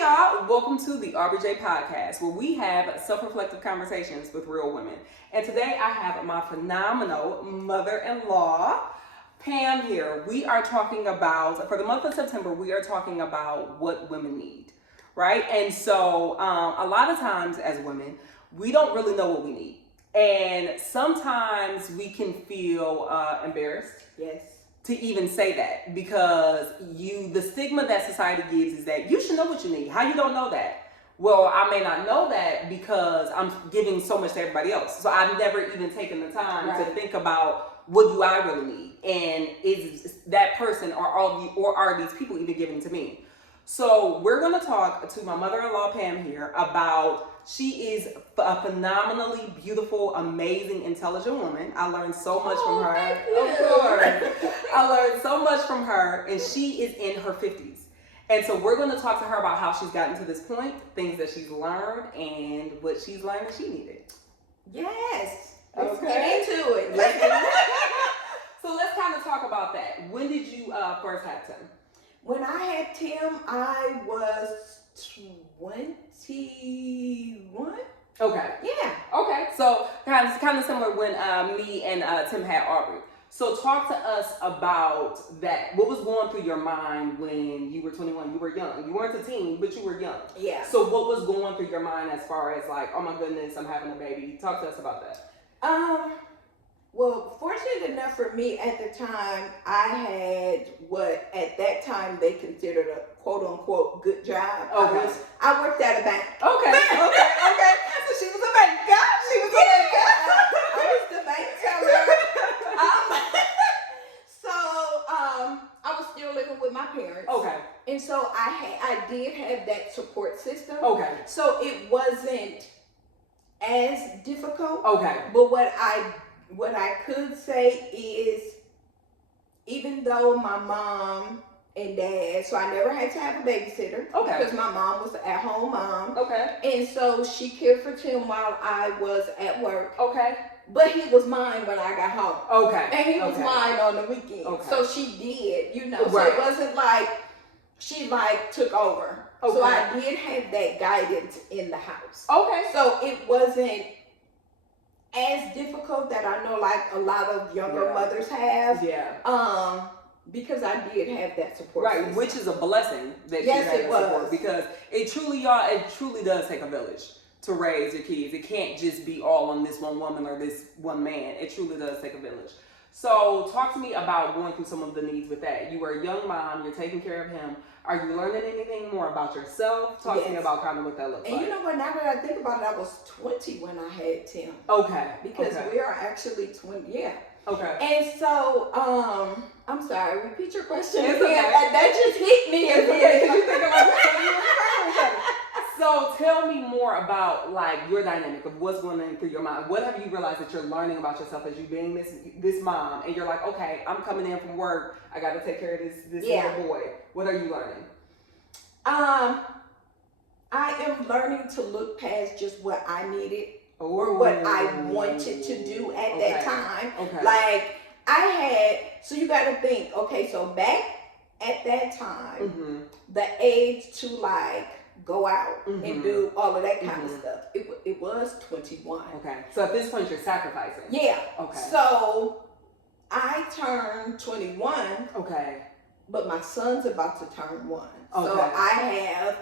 y'all, welcome to the RBJ podcast, where we have self-reflective conversations with real women. And today I have my phenomenal mother-in-law, Pam, here. We are talking about, for the month of September, we are talking about what women need, right? And so a lot of times as women, we don't really know what we need. And sometimes we can feel embarrassed. Yes. To even say that, because the stigma that society gives is that you should know what you need. How you don't know that? Well, I may not know that because I'm giving so much to everybody else. So I've never even taken the time to think about what do I really need, and is that person or are these people even giving to me? So we're going to talk to my mother-in-law Pam here about. She is a phenomenally beautiful, amazing, intelligent woman. I learned so much from her. Thank you. Of course. I learned so much from her, and she is in her 50s. And so we're going to talk to her about how she's gotten to this point, things that she's learned, and what she's learned that she needed. Yes. Okay. Let's get into it. So let's kind of talk about that. When did you first have Tim? When I had Tim, I was 21. Okay. Yeah. Okay. So kind of similar when me and Tim had Aubrey. So talk to us about that. What was going through your mind when you were 21? You were young. You weren't a teen, but you were young. Yeah. So what was going through your mind as far as like, oh my goodness, I'm having a baby? Talk to us about that. Well, fortunate enough for me at the time, I had what at that time they considered a quote unquote good job. Okay. I worked at a bank. Okay. So she was a banker. She was a banker. I was the bank teller. I was still living with my parents. Okay. And so I did have that support system. Okay. So it wasn't as difficult. Okay. But what I could say is, even though my mom and dad, so I never had to have a babysitter. Okay. Because my mom was an at-home mom. Okay. And so she cared for Tim while I was at work. Okay. But he was mine when I got home. Okay. And he was mine on the weekend. Okay. So she did, Right. So it wasn't like she took over. Okay. So I did have that guidance in the house. Okay. So it wasn't as difficult that I know like a lot of younger mothers have. Yeah. Because I did have that support. Right, system. which is a blessing that Yes, you had it that support, was. because it truly does take a village to raise your kids. It can't just be all on this one woman or this one man. It truly does take a village. So talk to me about going through some of the needs with that. You were a young mom, you're taking care of him. Are you learning anything more about yourself? Talk to me about kind of what that looks like. And you know what, now that I think about it, I was 20 when I had Tim. Okay. Because we are actually 20, yeah. Okay. And so, I'm sorry, repeat your question It's again. okay. That just hit me again. So tell me more about like your dynamic of what's going on through your mind. What have you realized that you're learning about yourself as you being this mom, and you're like, okay, I'm coming in from work, I got to take care of this little boy. What are you learning? I am learning to look past just what I needed or Ooh. what I wanted to do at that time. Okay. Like so you got to think, okay, so back at that time, the age to like go out and do all of that kind of stuff, it was 21. Okay. So at this point you're sacrificing. Yeah. Okay. So I turned 21. Okay. But my son's about to turn 1. Okay. So I have,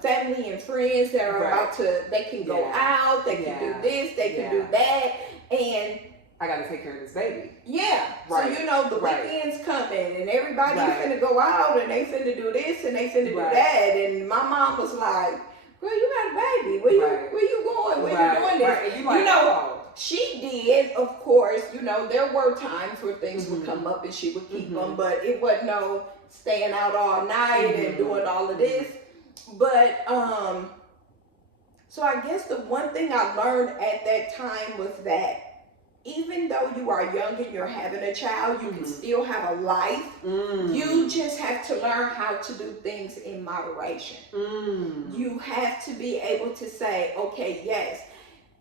family and friends that are about to, they can go out, they can do this, they can do that. And I got to take care of this baby. yeah. Right. So, the weekend's coming and everybody's finna go out and they finna do this and they finna do that. And my mom was like, girl, you got a baby. Where you going? Where you doing this? And you like, she did, of course, there were times where things would come up and she would keep them, but it wasn't no staying out all night and doing all of this. But, so I guess the one thing I learned at that time was that even though you are young and you're having a child, you can still have a life. You just have to learn how to do things in moderation. You have to be able to say, okay, yes,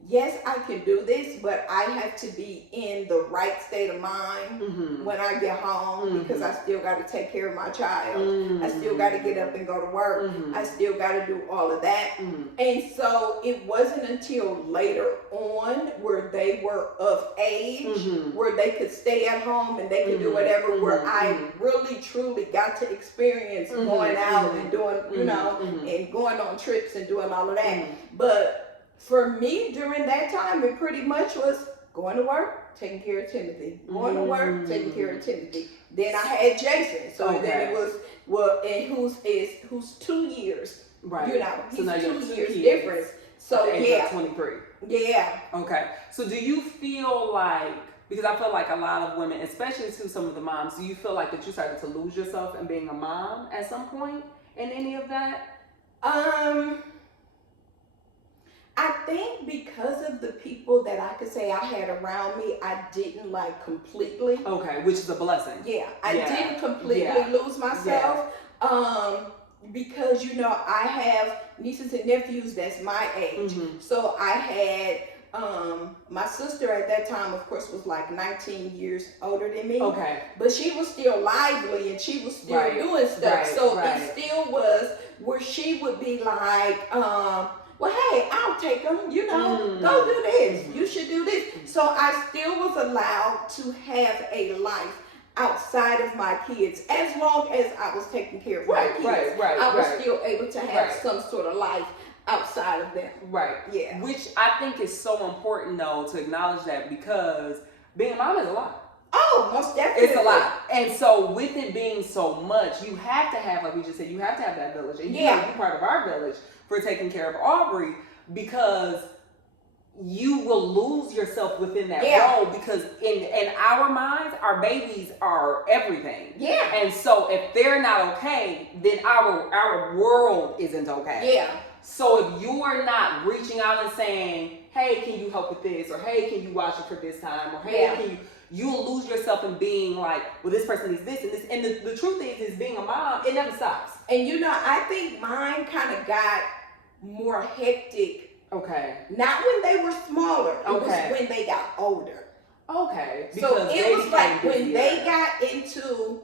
yes, I can do this, but I have to be in the right state of mind when I get home, because I still got to take care of my child. I still got to get up and go to work. I still got to do all of that. And so it wasn't until later on, where they were of age, where they could stay at home and they could do whatever, where I really truly got to experience going out and doing, you know, and going on trips and doing all of that. But for me, during that time, it pretty much was going to work, taking care of Timothy. Going to work, taking care of Timothy. Then I had Jason. So then it was, well, and who's 2 years. Right. You know, he's so now 2 years difference. So yeah. 23. Yeah. Okay. So do you feel like, because I feel like a lot of women, especially to some of the moms, do you feel like that you started to lose yourself in being a mom at some point in any of that? I think because of the people that I could say I had around me, I didn't like completely. Okay, which is a blessing. Yeah, I didn't completely lose myself. Because, you know, I have nieces and nephews that's my age. So I had, my sister at that time, of course, was like 19 years older than me. Okay. But she was still lively and she was still doing stuff. So it still was where she would be like, well, hey, I'll take them, you know, go do this. You should do this. So I still was allowed to have a life outside of my kids, as long as I was taking care of my kids. I was still able to have some sort of life outside of them. Right. Yeah. Which I think is so important, though, to acknowledge that, because being a mom is a lot. Oh, most definitely. It's a lot. And so with it being so much, you have to have, like we just said, you have to have that village. And you have to be part of our village for taking care of Aubrey, because you will lose yourself within that role, because in our minds, our babies are everything. Yeah. And so if they're not okay, then our world isn't okay. Yeah. So if you're not reaching out and saying, hey, can you help with this? Or hey, can you watch it for this time? Or hey, can you'll lose yourself in being like, well, this person needs this and this. And the truth is being a mom, it never stops. And you know, I think mine kind of got more hectic. Okay. Not when they were smaller. It was when they got older. Okay. Because so it was like when they got into,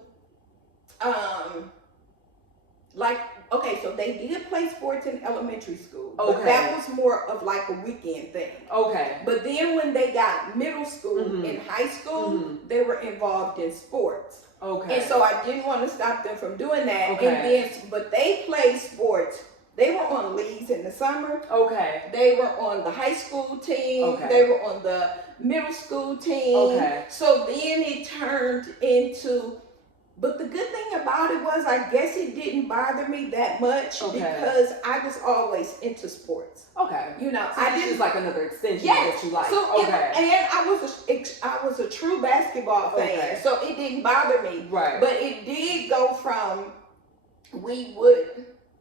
like, okay, so they did play sports in elementary school. Okay. But that was more of like a weekend thing. Okay. But then when they got middle school and high school, they were involved in sports. Okay. And so I didn't want to stop them from doing that. Okay. And then, but they played sports. They were on leagues in the summer. Okay. They were on the high school team. Okay. They were on the middle school team. Okay. So then it turned into, but the good thing about it was, I guess it didn't bother me that much because I was always into sports. Okay. You know, so I didn't, like another extension of what you like. So and I was a true basketball fan, so it didn't bother me. Right. But it did go from,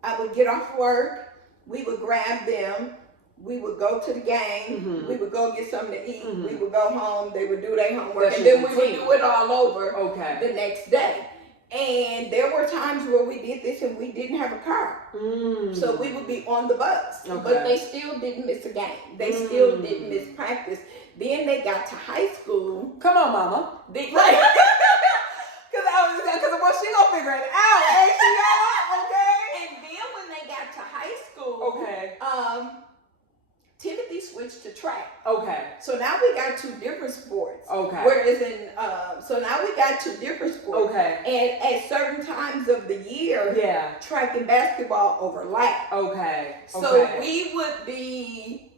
I would get off work, we would grab them, we would go to the game, we would go get something to eat, we would go home, they would do their homework, and then we would do it all over the next day. And there were times where we did this and we didn't have a car. So we would be on the bus. But they still didn't miss a game. They still didn't miss practice. Then they got to high school. Come on, mama. Because well, she gonna figure it out, ain't she, y'all? Okay. And then when they got to high school, Timothy switched to track. Okay. So now we got two different sports. Okay. Whereas so now we got two different sports. Okay. And at certain times of the year, track and basketball overlap. Okay. So we would be,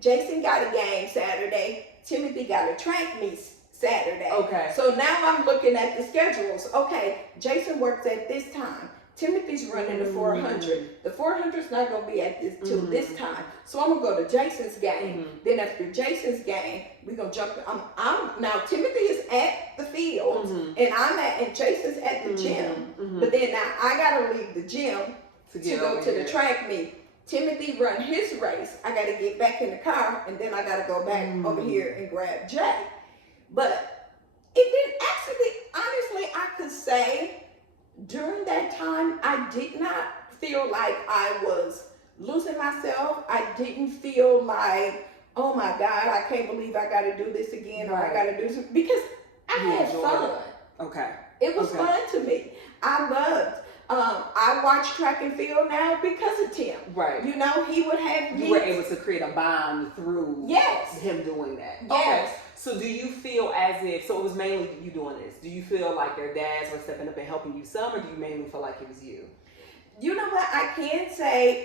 Jason got a game Saturday, Timothy got a track meet Saturday. Okay. So now I'm looking at the schedules. Okay, Jason works at this time. Timothy's running the 400. The 400's not going to be at this till this time. So I'm going to go to Jason's game. Then after Jason's game, we're going to jump. Now Timothy is at the field and Jason's at the gym. But then now I got to leave the gym to go to the track meet. Timothy run his race. I got to get back in the car and then I got to go back over here and grab Jay. But it didn't actually, honestly, I could say during that time, I did not feel like I was losing myself. I didn't feel like, oh my God, I can't believe I got to do this again, or I got to do this, because I had fun. Okay. It was fun to me. I loved. I watch track and field now because of Tim. Right. You know, he would have me. You were able to create a bond through him doing that. Yes. Okay. So do you feel as if, so it was mainly you doing this, do you feel like their dads were stepping up and helping you some, or do you mainly feel like it was you? You know what, I can say,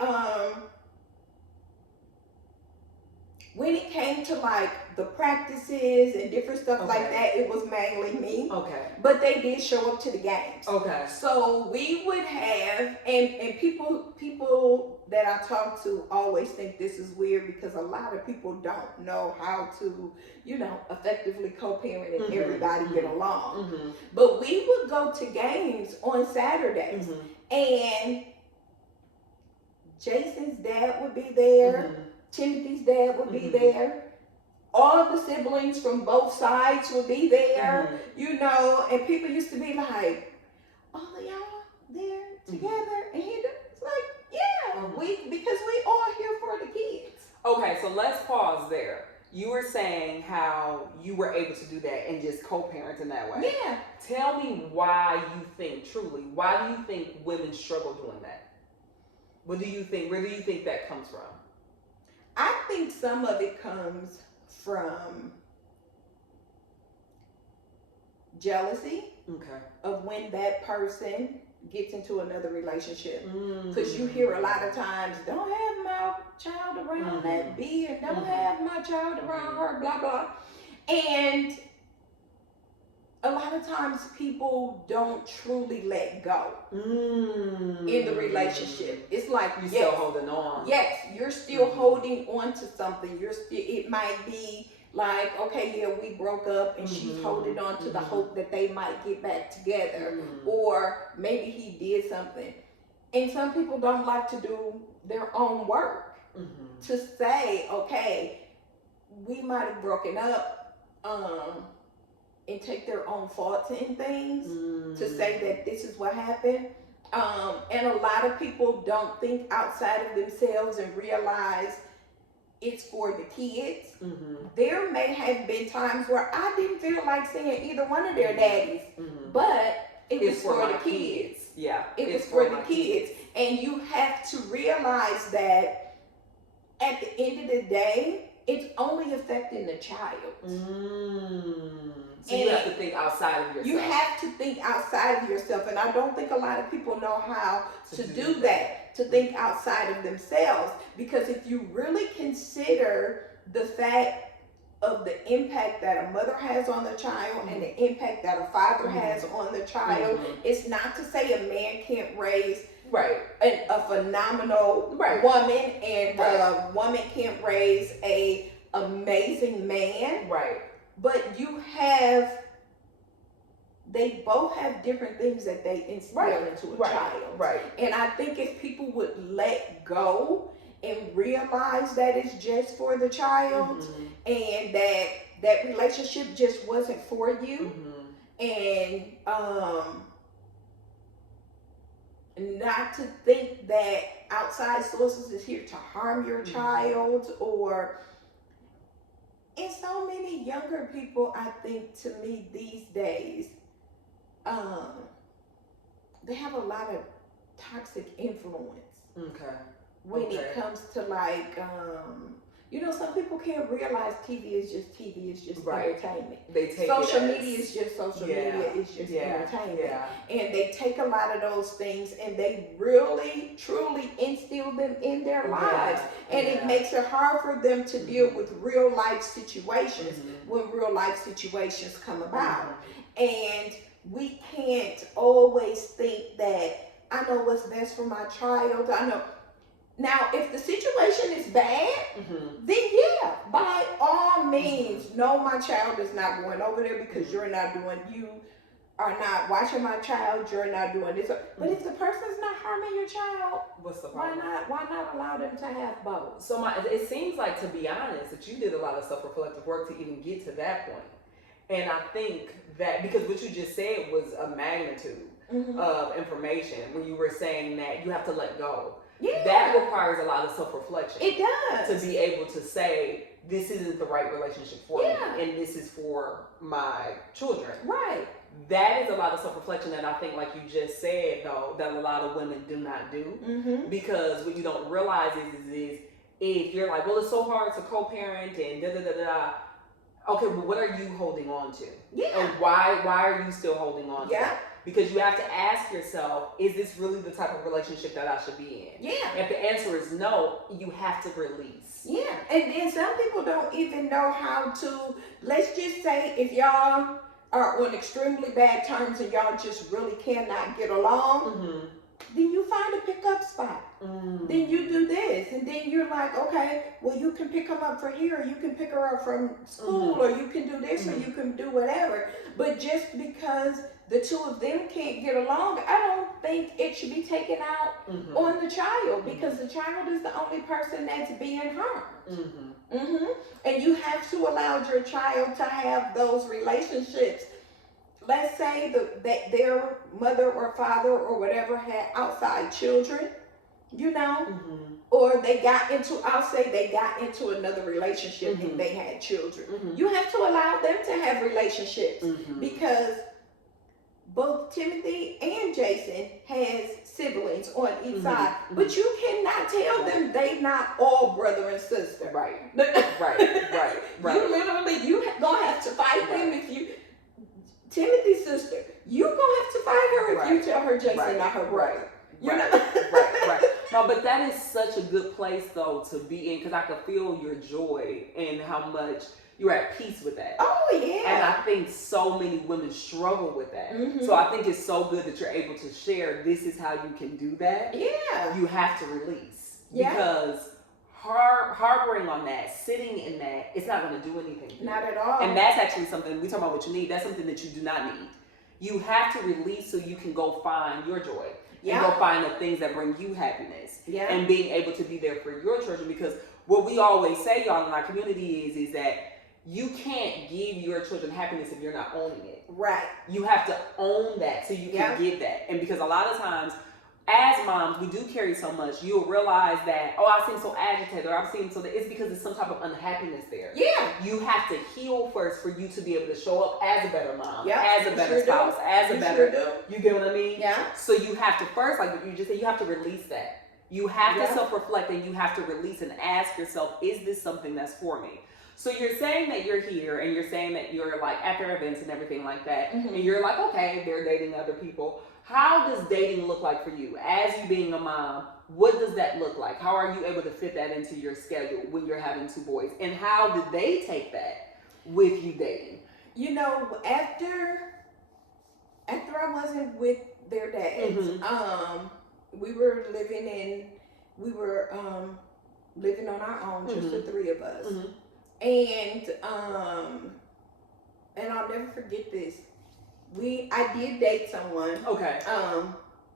when it came to like the practices and different stuff like that, it was mainly me. Okay. But they did show up to the games. Okay. So we would have, and people that I talk to always think this is weird, because a lot of people don't know how to, you know, effectively co-parent and everybody get along. But we would go to games on Saturdays, and Jason's dad would be there. Timothy's dad would be there. All the siblings from both sides would be there, you know, and people used to be like, all of y'all there together? And it's like, yeah, because we all here for the kids. Okay, so let's pause there. You were saying how you were able to do that and just co-parent in that way. Yeah. Tell me why you think, truly, why do you think women struggle doing that? What do you think, where do you think that comes from? I think some of it comes from jealousy of when that person gets into another relationship. Because you hear a lot of times, don't have my child around that B, and don't have my child around her, blah, blah. And a lot of times people don't truly let go in the relationship. It's like, you're still holding on. Yes, you're still holding on to something. It might be like, okay, yeah, we broke up, and she's holding on to the hope that they might get back together, or maybe he did something. And some people don't like to do their own work to say, okay, we might have broken up, and take their own faults in things to say that this is what happened. And a lot of people don't think outside of themselves and realize it's for the kids. There may have been times where I didn't feel like seeing either one of their daddies, but it was for the kids. Yeah. It was for the kids. And you have to realize that at the end of the day, it's only affecting the child. So you have to think outside of yourself. You have to think outside of yourself. And I don't think a lot of people know how to do that, to think outside of themselves. Because if you really consider the fact of the impact that a mother has on the child and the impact that a father has on the child, it's not to say a man can't raise a phenomenal woman, and a woman can't raise a amazing man. But they both have different things that they instill into a child. And I think if people would let go and realize that it's just for the child, and that relationship just wasn't for you, and not to think that outside sources is here to harm your child, and so many younger people, I think, to me these days, they have a lot of toxic influence when it comes to like, you know, some people can't realize TV is just entertainment. They take social media is just social media, it's just entertainment. And they take a lot of those things and they really, truly instill them in their lives. And it makes it hard for them to deal with real life situations when real life situations come about. And we can't always think that I know what's best for my child. I know. Now, if the situation is bad, then yeah, by all means, no, my child is not going over there because you are not watching my child, you're not doing this. But if the person's not harming your child, what's the problem? Why not allow them to have both? So it seems like, to be honest, that you did a lot of self-reflective work to even get to that point. And I think that, because what you just said was a magnitude of information when you were saying that you have to let go. Yeah. That requires a lot of self-reflection. It does. To be able to say, this isn't the right relationship for Yeah. me, and this is for my children. Right. That is a lot of self-reflection, and I think, like you just said, though, that a lot of women do not do. Mm-hmm. Because what you don't realize is if you're like, well, it's so hard to co-parent and da-da-da-da. Okay, but what are you holding on to? Yeah. And why are you still holding on to Yeah. it? Because you have to ask yourself, is this really the type of relationship that I should be in? Yeah. If the answer is no, you have to release. Yeah. And then some people don't even know how to, let's just say if y'all are on extremely bad terms and y'all just really cannot get along, Mm-hmm. then you find a pickup spot. Mm-hmm. Then you do this, and then you're like, okay, well, you can pick them up for here, or you can pick her up from school, Mm-hmm. or you can do this, or you can do whatever. But just because the two of them can't get along, I don't think it should be taken out Mm-hmm. on the child, because the child is the only person that's being harmed. Mm-hmm. Mm-hmm. And you have to allow your child to have those relationships. Let's say that their mother or father or whatever had outside children, you know, Mm-hmm. or I'll say they got into another relationship Mm-hmm. and they had children. Mm-hmm. You have to allow them to have relationships, Mm-hmm. because both Timothy and Jason has siblings on each Mm-hmm. side, but you cannot tell them they not all brother and sister. Right. Right. Right. You literally, you gonna have to fight them if you, Timothy's sister, you gonna have to fight her if you tell her Jason not her brother. You know? Right. No, but that is such a good place though to be in, because I could feel your joy and how much you're at peace with that. Oh yeah. And I think so many women struggle with that. Mhm. So I think it's so good that you're able to share, this is how you can do that. Yeah. You have to release. Yeah. Because harboring on that, sitting in that, it's not going to do anything for you. Not at all. And that's actually something, we talk about what you need, that's something that you do not need. You have to release so you can go find your joy. Yeah. And go find the things that bring you happiness. Yeah. And being able to be there for your children. Because what we always say, y'all, in our community is that you can't give your children happiness if you're not owning it. Right. You have to own that so you can give that. And because a lot of times, as moms, we do carry so much, you'll realize that, oh, I seem so agitated, or I seem so that it's because there's some type of unhappiness there. Yeah. You have to heal first for you to be able to show up as a better mom, Yeah, as a you better sure spouse, do. as a You better, sure do. you get what I mean? Yeah. So you have to first, like you just said, you have to release that. You have to Yeah. self-reflect, and you have to release and ask yourself, is this something that's for me? So you're saying that you're here, and you're saying that you're like at their events and everything like that, Mhm. and you're like, okay, they're dating other people. How does dating look like for you? As you being a mom, what does that look like? How are you able to fit that into your schedule when you're having two boys? And how did they take that with you dating? You know, after I wasn't with their dads, Mhm. we were living on our own, just the three of us. Mhm. And I'll never forget this. I did date someone. Okay.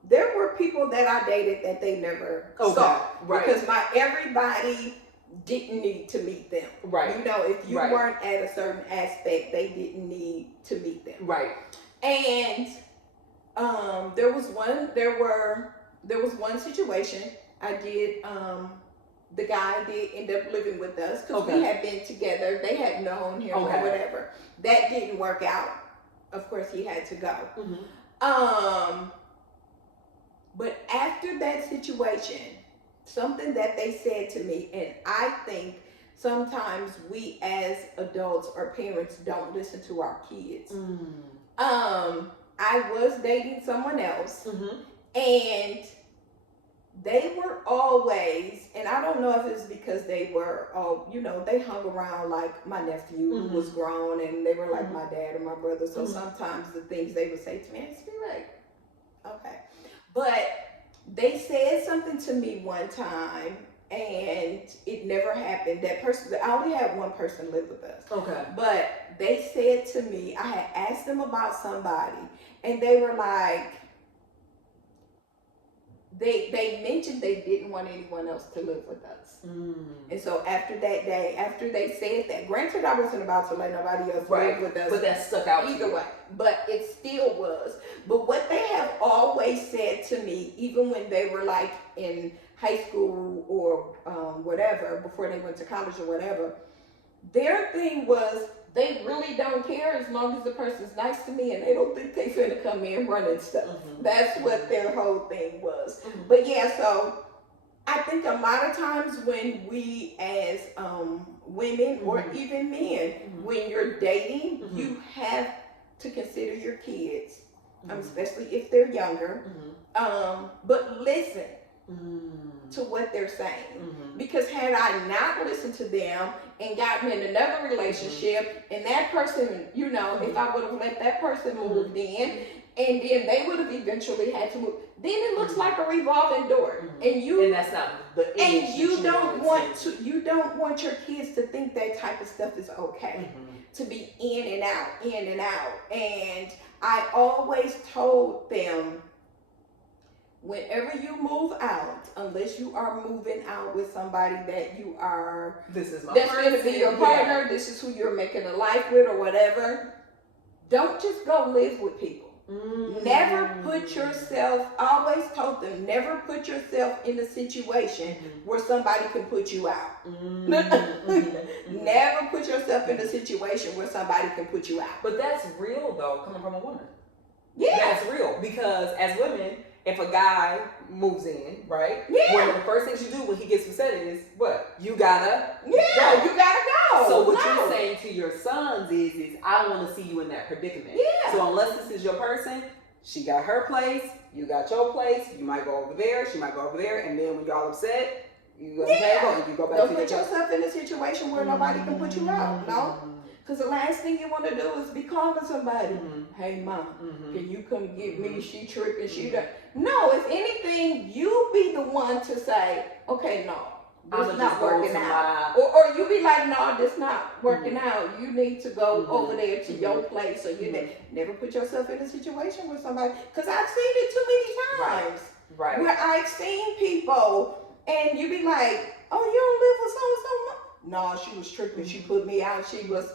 There were people that I dated that they never saw, Right. because everybody didn't need to meet them. Right. You know, if you Right. weren't at a certain aspect, they didn't need to meet them. Right. And there was one situation. I did the guy did end up living with us because we had been together. They had known him or whatever. That didn't work out. Of course, he had to go. Mm-hmm. But after that situation, something that they said to me, and I think sometimes we as adults or parents don't listen to our kids. I was dating someone else, and they were always, and I don't know if it's because they were, they hung around like my nephew who was grown, and they were like my dad or my brother. So sometimes the things they would say to me, I'd just be like, okay. But they said something to me one time, and it never happened. That person, I only had one person live with us. Okay. But they said to me, I had asked them about somebody, and they were like, they mentioned they didn't want anyone else to live with us. And so after that day, after they said that, granted I wasn't about to let nobody else live with us. But that stuck out either way. But it still was. But what they have always said to me, even when they were like in high school or whatever, before they went to college or whatever, their thing was they really don't care as long as the person's nice to me and they don't think they finna come in running stuff. That's what their whole thing was. But yeah, so I think a lot of times when we as women or even men, when you're dating, you have to consider your kids, especially if they're younger. But listen to what they're saying. Because had I not listened to them and gotten in another relationship, and that person, you know, if I would have let that person move in, and then they would have eventually had to move, then it looks like a revolving door. And that's not the image. And you don't want your kids to think that type of stuff is okay. To be in and out, in and out. And I always told them, whenever you move out, unless you are moving out with somebody that you are, that's going to be your partner, this is who you're making a life with or whatever, don't just go live with people. Never put yourself, I always told them, never put yourself in a situation where somebody can put you out. Never put yourself in a situation where somebody can put you out. But that's real though, coming from a woman. Yeah. That's real, because as women, if a guy moves in, right? Yeah. One of the first things you do when he gets upset is what? You gotta go. You gotta go. So what you're saying to your sons is I don't want to see you in that predicament. Yeah. So unless this is your person, she got her place, you got your place, you might go over there, she might go over there, and then when y'all upset, you go and you go back don't to put yourself in a situation where nobody can put you out. No. Because the last thing you want to do is be calling somebody, hey, mom, can you come get me? She tripping, she done. No, if anything, you be the one to say, okay, no, this not working out. Or you be like, no, this not working out. You need to go over there to your place. Or you never put yourself in a situation with somebody. Because I've seen it too many times. Right. Where I've seen people, and you be like, oh, you don't live with so-and-so? No, she was tripping. She put me out. She was...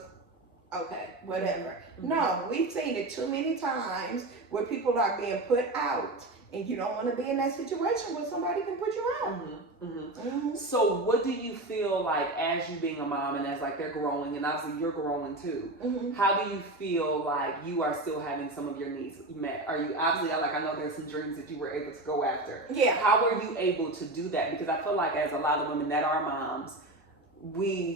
okay, whatever. No, we've seen it too many times where people are being put out, and you don't want to be in that situation where somebody can put you out. So what do you feel like as you being a mom and as like they're growing, and obviously you're growing too, how do you feel like you are still having some of your needs met? Are you obviously, like I know there's some dreams that you were able to go after. Yeah. How were you able to do that? Because I feel like as a lot of women that are moms,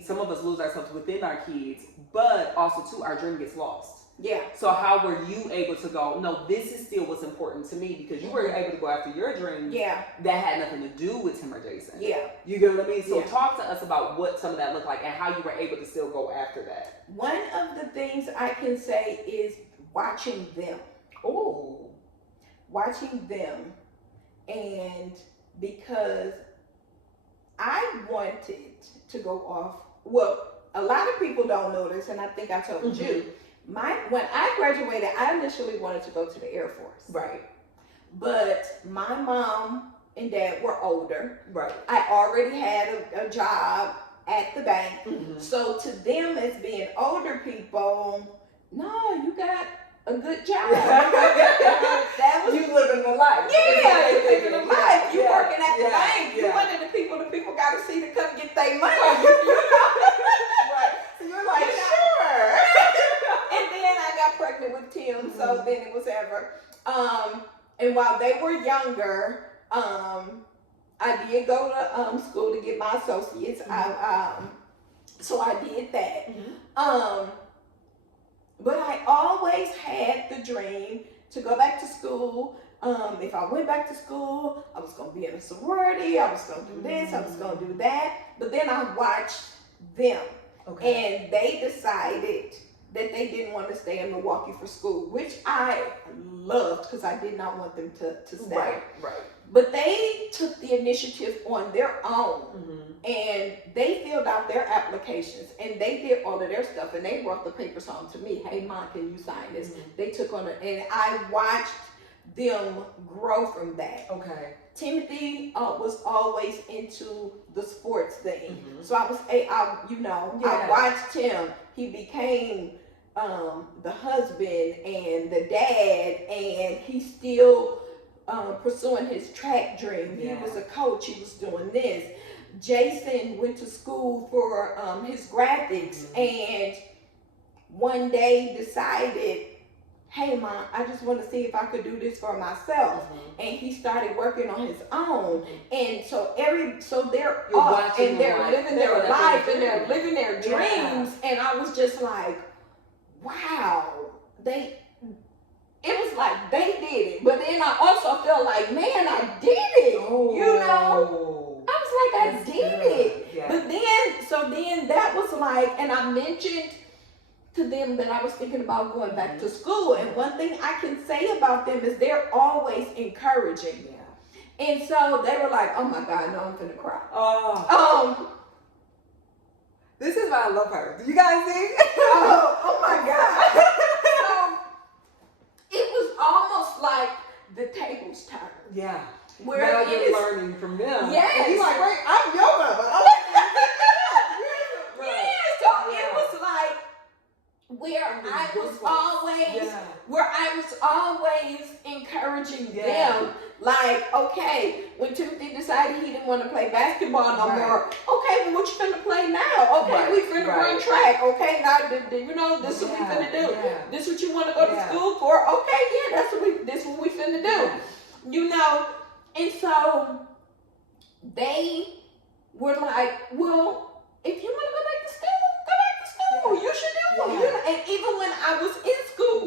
some of us lose ourselves within our kids, but also too, our dream gets lost. Yeah. So how were you able to go, no, this is still what's important to me, because you were able to go after your dreams that had nothing to do with Tim or Jason. Yeah. You get what I mean? So talk to us about what some of that looked like and how you were able to still go after that. One of the things I can say is watching them. Oh. Watching them. And because I wanted to go off, well, a lot of people don't know this, and I think I told you. When I graduated, I initially wanted to go to the Air Force. Right. But my mom and dad were older. Right. I already had a job at the bank. So to them, as being older people, no, you got a good job. That was you living the life. Yeah, you living the life. You working at the bank. You one of the people got to see to come get their money. Right. So you're like, sure. And then I got pregnant with Tim, so then it was ever. And while they were younger, I did go to school to get my associates. So I did that. But I always had the dream to go back to school. If I went back to school, I was going to be in a sorority. I was going to do this. I was going to do that. But then I watched them. Okay. And they decided that they didn't want to stay in Milwaukee for school, which I loved because I did not want them to stay. Right. But they took the initiative on their own, and they filled out their applications, and they did all of their stuff, and they brought the papers home to me. Hey, Mom, can you sign this? They took on it, and I watched them grow from that. Okay. Timothy was always into the sports thing, so I watched him. He became the husband and the dad, and he still pursuing his track dream. He Yeah. was a coach. He was doing this. Jason went to school for his graphics, and one day decided, hey Mom, I just want to see if I could do this for myself. And he started working on his own. And so they're You're up watching and they're them, living like, their they're life living and they're their living their dreams. And I was just like, wow, it was like they did it. But then I also felt like, man, I did it. You know? I was like, I did it. Yeah. But then that was like, and I mentioned to them that I was thinking about going back to school. And one thing I can say about them is they're always encouraging. Yeah. And so they were like, oh my God, no, I'm finna cry. This is why I love her. Do you guys see? Oh my God. So it was almost like the tables turned. Yeah. Where now it you're is, learning from them. yes. And you're like, wait, I'm your mother. Yeah, so it was like where I was always encouraging them. Like, okay, when Timothy decided he didn't want to play basketball no more, okay, well, what you finna play now? Okay, we finna run track. Okay, now, you know, this is what we finna do. This what you want to go to school for? Okay, yeah, this what we finna do. You know, and so they were like, well, if you want to go back to school, you should do it. You know? And even when I was in school,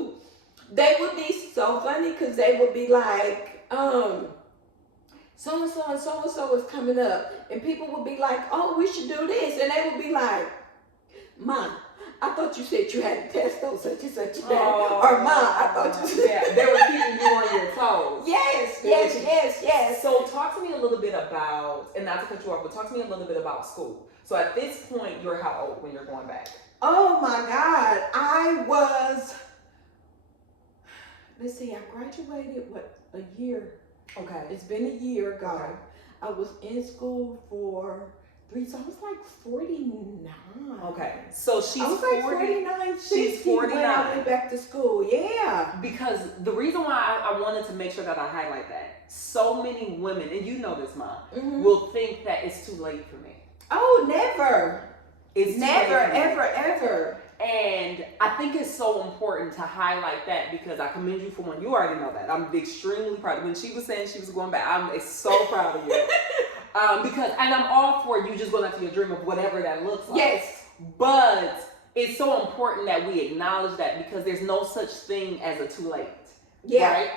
they would be so funny because they would be like, so and so and so and so is coming up, and people would be like, oh, we should do this, and they would be like, Mom, I thought you said you had a test on such and such a day, or Mom, I thought you said. They were keeping you on your toes. Yes. So talk to me a little bit about, and not to cut you off, but talk to me a little bit about school. So at this point, you're how old when you're going back? Oh my God, I was, let's see, I graduated, a year. Okay. It's been a year ago. Okay. I was in school for 3, so I was like 49. Okay. So she's I was like 49, 50 she's 49. when I went back to school. Yeah. Because the reason why I wanted to make sure that I highlight that, so many women, and you know this, Mom, will think that it's too late for me. Oh, never. It's never, ever. And I think it's so important to highlight that because I commend you for one. You already know that. I'm extremely proud. When she was saying she was going back, I'm so proud of you. Because, and I'm all for you just going after your dream of whatever that looks like. Yes. But it's so important that we acknowledge that because there's no such thing as a too late. Yeah. Right?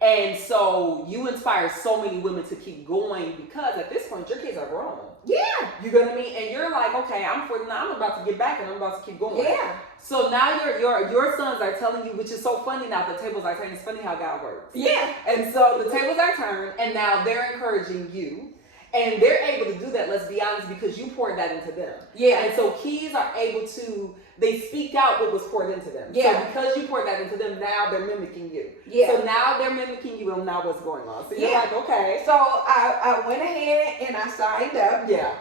And so you inspire so many women to keep going because at this point your kids are grown. Yeah. You know what I mean? And you're like, okay, I'm 49, I'm about to get back and I'm about to keep going. Yeah. So now your sons are telling you, which is so funny now, the tables are turned. It's funny how God works. Yeah. And so the tables are turned and now they're encouraging you. And they're able to do that, let's be honest, because you poured that into them. Yeah. And so kids are able to, they speak out what was poured into them. Yeah. So because you poured that into them, now they're mimicking you. Yeah. So now they're mimicking you and now what's going on. So you're like, okay. So I went ahead and I signed up. Yeah.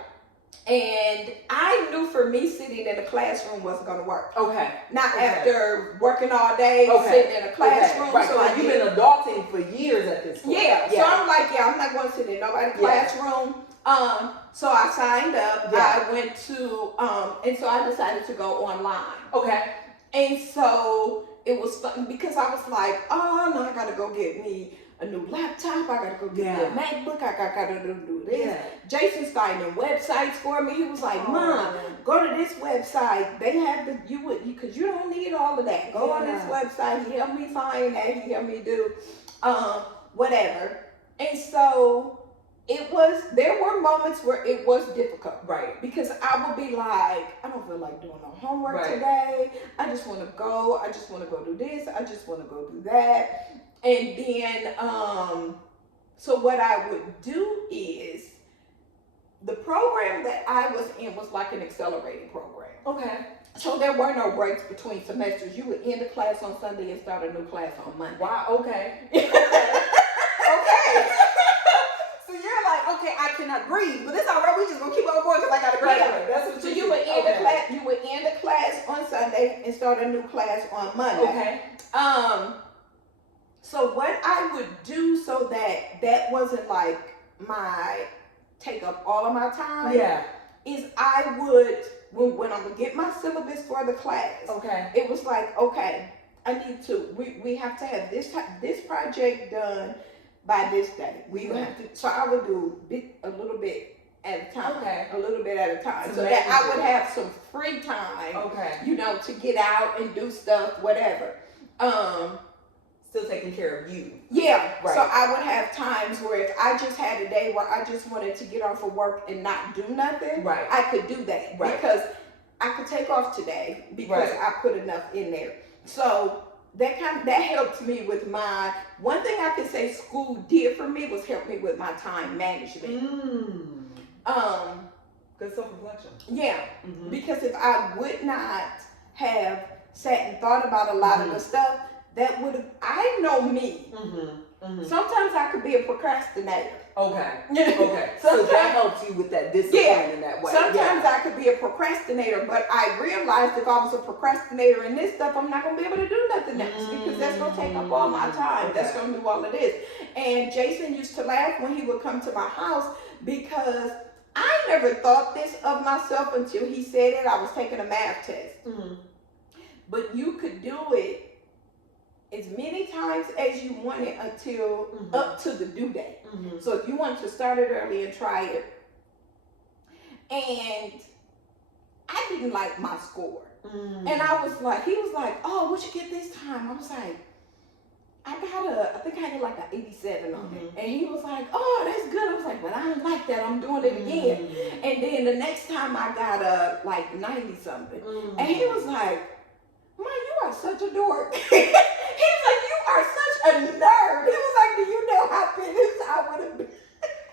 And I knew for me sitting in a classroom wasn't going to work. Okay. Not after working all day, sitting in a classroom. Right. So you've been adulting for years at this point. Yeah. So I'm like, I'm not going to sit in nobody's classroom. So I signed up. Yeah. I went to, and so I decided to go online. Okay. And so it was fun because I was like, oh no, I got to go get me a new laptop. I gotta go get a MacBook. I gotta do this. Yeah. Jason's finding websites for me. He was like, Mom, go to this website. They have because you don't need all of that. Go on this website. He helped me find that. He helped me do whatever. And so there were moments where it was difficult. Right. Because I would be like, I don't feel like doing no homework today. I just want to go. I just want to go do this. I just want to go do that. And then, so what I would do is, the program that I was in was like an accelerated program. Okay. So there were no breaks between semesters. You would end a class on Sunday and start a new class on Monday. Wow, okay. Okay. So you're like, okay, I cannot breathe, but it's all right. We just gonna keep on going because I gotta graduate. That's what you would end a class. You would end a class on Sunday and start a new class on Monday. Okay. So what I would do so that wasn't like my take up all of my time. Yeah. Is I would when I would get my syllabus for the class. Okay. It was like, okay, I need to. We have to have this project done by this day. We have to. So I would do a little bit at a time. Okay. A little bit at a time, so that I would have some free time. Okay. You know, to get out and do stuff, whatever. Still taking care of you. Yeah. Right. So I would have times where if I just had a day where I just wanted to get off of work and not do nothing, right, I could do that. Right. Because I could take off today because I put enough in there. So that helped me with my, one thing I can say school did for me was help me with my time management. Good self-reflection. Yeah. Mm-hmm. Because if I would not have sat and thought about a lot of the stuff, that would have, I know me. Sometimes I could be a procrastinator. Okay. Okay. So that helps you with that discipline in that way. Sometimes I could be a procrastinator, but I realized if I was a procrastinator in this stuff, I'm not going to be able to do nothing else because that's going to take up all my time. That's going to do all of this. And Jason used to laugh when he would come to my house because I never thought this of myself until he said it. I was taking a math test. But you could do it as many times as you wanted until up to the due date. So if you wanted to start it early and try it. And I didn't like my score. And I was like, he was like, oh, what you get this time? I was like, I think I got like an 87 on it. And he was like, oh, that's good. I was like, but I don't like that. I'm doing it again. And then the next time I got a like 90 something. And he was like, Ma, you are such a dork. He was like, you are such a nerd. He was like, do you know how finished I would have been?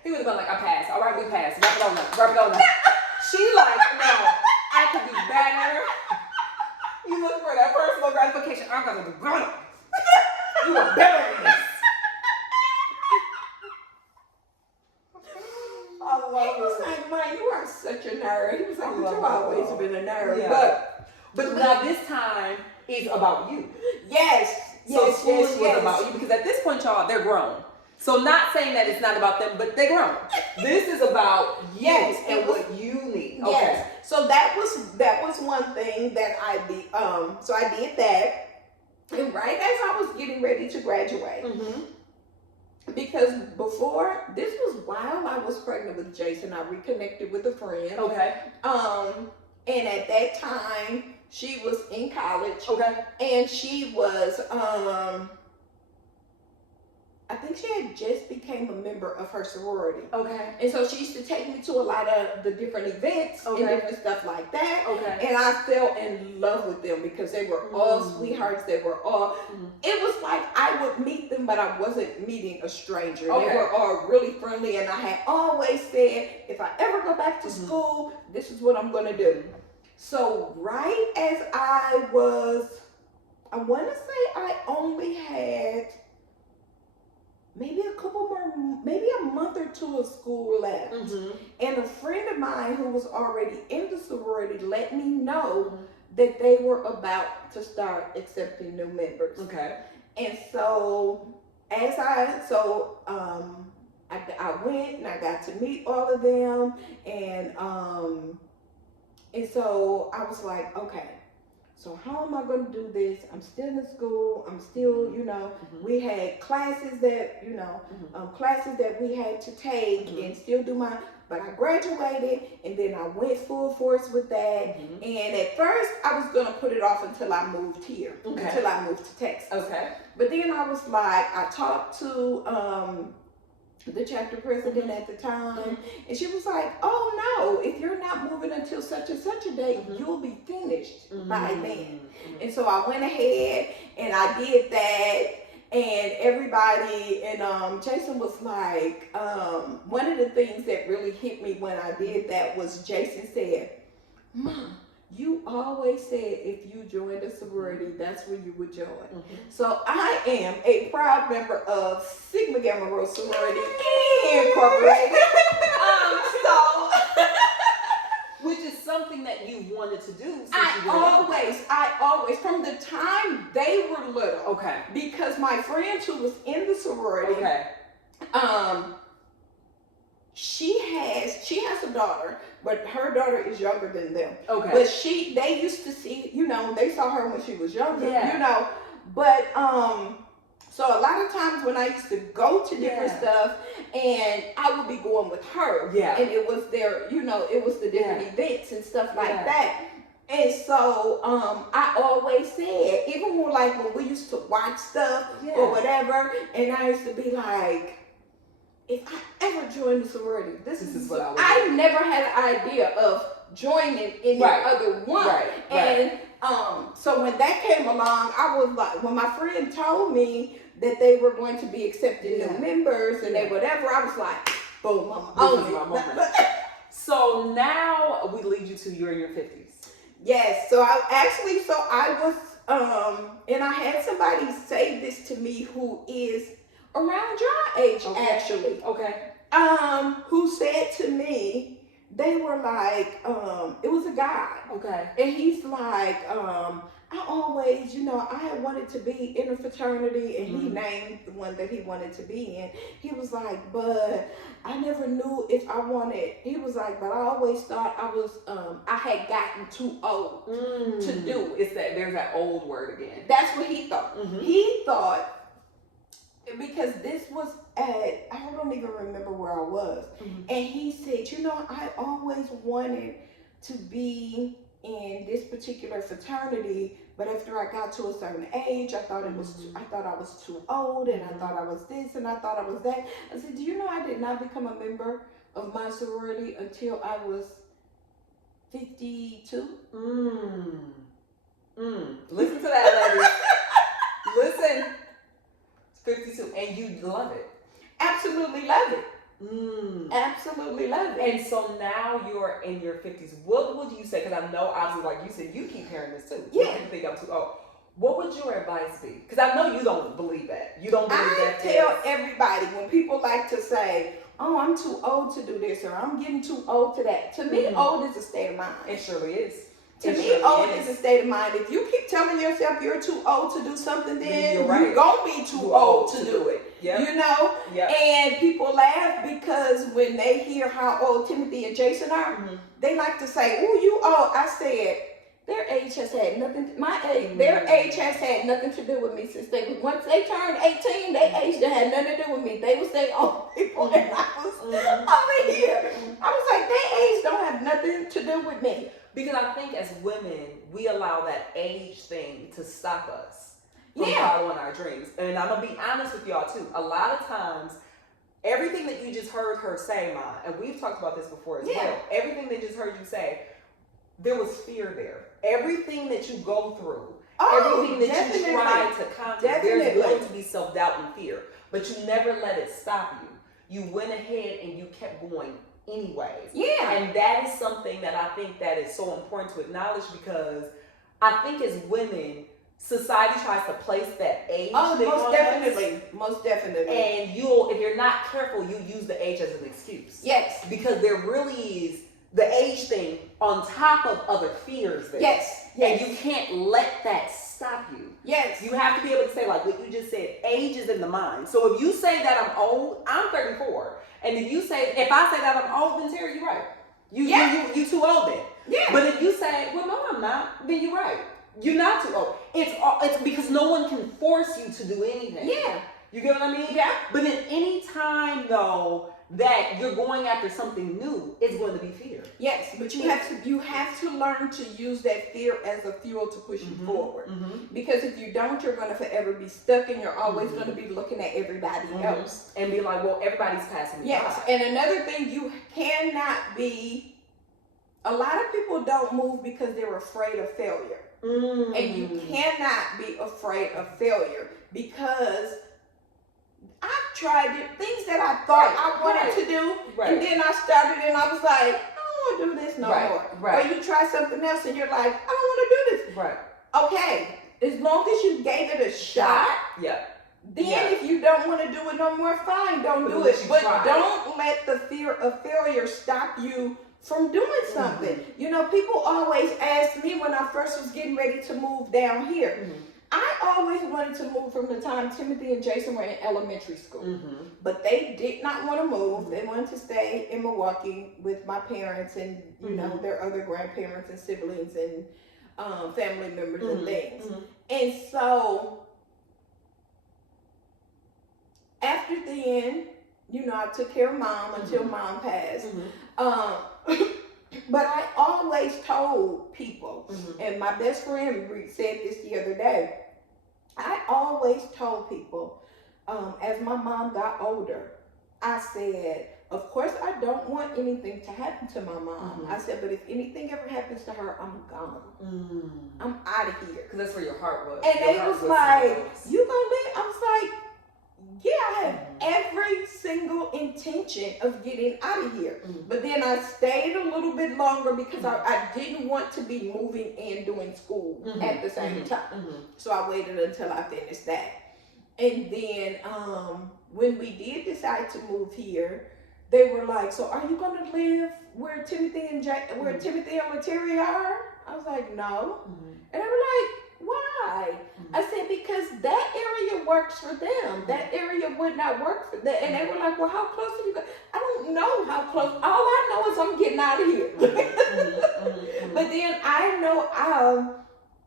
He would have been like, I passed. All right, we passed. Wrap it on up. Wrap it on up. She like, no, I could be better. You look for that personal gratification. I'm going to be better. You are better than this. He was like, Ma, you are such a nerd. He was like, but you always been a nerd. Yeah. But now this time is about you. Yes. So school was about you because at this point, y'all, they're grown. So not saying that it's not about them, but they're grown. This is about you and what you need. Okay. Yes. So that was one thing that I did. So I did that, and right as I was getting ready to graduate, because before this was while I was pregnant with Jason, I reconnected with a friend. Okay. And at that time, she was in college. Okay. And she was, I think she had just became a member of her sorority. Okay. And so she used to take me to a lot of the different events and different stuff like that. Okay. And I fell in love with them because they were all sweethearts. They were all, it was like I would meet them, but I wasn't meeting a stranger. Okay. They were all really friendly. And I had always said, if I ever go back to school, this is what I'm going to do. So right as I want to say I only had maybe a month or two of school left. And a friend of mine who was already in the sorority let me know that they were about to start accepting new members. Okay. And so I went and I got to meet all of them, and so I was like, okay, so how am I going to do this? I'm still in school. I'm still, we had classes that, classes that we had to take and still do but I graduated and then I went full force with that. And at first I was going to put it off until I moved here, until I moved to Texas. Okay. But then I was like, I talked to, the chapter president at the time, and she was like, oh no, if you're not moving until such and such a date, you'll be finished by then. And so I went ahead and I did that, and everybody, and Jason was like, one of the things that really hit me when I did that was Jason said, Mom, you always said if you joined a sorority, that's where you would join. So I am a proud member of Sigma Gamma Rho Sorority Incorporated. Which is something that you wanted to do. I always, from the time They were little. Okay. Because my friend who was in the sorority, Okay. she has a daughter, but her daughter is younger than them. Okay. But they used to see, they saw her when she was younger, Yeah. But so a lot of times when I used to go to different stuff, and I would be going with her, and it was it was the different events and stuff like that. And so I always said, even when we used to watch stuff or whatever, and I used to be like, if I ever join the sorority, this is what I would do. I never had an idea of joining any other one. And so when that came along, I was like, when my friend told me that they were going to be accepting new members and they whatever, I was like, boom, I'm on it. So now we lead you to you're in your 50s. Yes, so I was, and I had somebody say this to me who is around your age, actually. Okay. Who said to me, they were like, it was a guy. Okay. And he's like, I always, I had wanted to be in a fraternity, and he named the one that he wanted to be in. He was like, but I never knew if I wanted. He was like, but I always thought I had gotten too old to do it. There's that old word again. That's what he thought. He thought, because this was I don't even remember where I was. And he said, I always wanted to be in this particular fraternity, but after I got to a certain age, I thought I was too old, and I thought I was this, and I thought I was that. I said, do you know I did not become a member of my sorority until I was 52? Listen to that, lady. Listen. 52, and you love it. Absolutely love it. Absolutely love it. And so now you're in your 50s. What would you say? Because I know, obviously, like you said, you keep hearing this too. Yeah. You think I'm too old. What would your advice be? Because I know you don't believe that. You don't believe that. I tell everybody when people like to say, oh, I'm too old to do this, or I'm getting too old to that. To me, old is a state of mind. It surely is. To me, old is a state of mind. If you keep telling yourself you're too old to do something, then you're gonna be too old to do it. Yep. And people laugh because when they hear how old Timothy and Jason are, they like to say, "Oh, you old." I said, their age has had nothing. Their age has had nothing to do with me since once they turned 18. Their age had nothing to do with me. They were saying old people, and I was over here. I was like, their age don't have nothing to do with me. Because I think as women, we allow that age thing to stop us from following our dreams. And I'm going to be honest with y'all too. A lot of times, everything that you just heard her say, Ma, and we've talked about this before as well, everything they just heard you say, there was fear there. Everything that you go through, everything that you try to conquer, there's going to be self-doubt and fear. But you never let it stop you. You went ahead and you kept going anyways. Yeah. And that is something that I think that is so important to acknowledge, because I think as women, society tries to place that age. Oh, most definitely. Most definitely. And if you're not careful, you use the age as an excuse. Yes. Because there really is the age thing on top of other fears there. Yes. And you can't let that stop you. Yes. You have to be able to say, like what you just said, age is in the mind. So if you say that I'm old, I'm 34. And if I say that I'm old, then Terry, you're right. You too old then. Yeah. But if you say, well, no, I'm not, then you're right. You're not too old. It's because no one can force you to do anything. Yeah. You get what I mean? Yeah. But at any time though that you're going after something new, it's going to be fear. Yes, but you have to learn to use that fear as a fuel to push you forward. Because if you don't, you're going to forever be stuck, and you're always going to be looking at everybody else and be like, well, everybody's passing me by. Yes, and another thing, you cannot be. A lot of people don't move because they're afraid of failure, and you cannot be afraid of failure, because I've tried things that I thought I wanted to do, and then I started and I was like, I don't want to do this no more. Or you try something else and you're like, I don't want to do this. Right. Okay, as long as you gave it a shot. Yeah. Then if you don't want to do it no more, fine, don't do it. But don't let the fear of failure stop you from doing something. You know, people always ask me when I first was getting ready to move down here. I always wanted to move from the time Timothy and Jason were in elementary school. But they did not want to move. They wanted to stay in Milwaukee with my parents and, you know, their other grandparents and siblings and family members and things. And so after then, you know, I took care of mom until mom passed. But I always told people, and my best friend said this the other day, I always told people, as my mom got older, I said, of course I don't want anything to happen to my mom. I said, but if anything ever happens to her, I'm gone. I'm out of here. Because that's where your heart was. And they was like, you gonna live? I was like, yeah, I have every single intention of getting out of here. But then I stayed a little bit longer because I didn't want to be moving and doing school at the same time. So I waited until I finished that. And then when we did decide to move here, they were like, so are you going to live where Timothy and Materia are? I was like, no. And they were like, why? I said, because that area works for them. That area would not work for them. And they were like, well, how close are you going? I don't know how close. All I know is I'm getting out of here. But then I know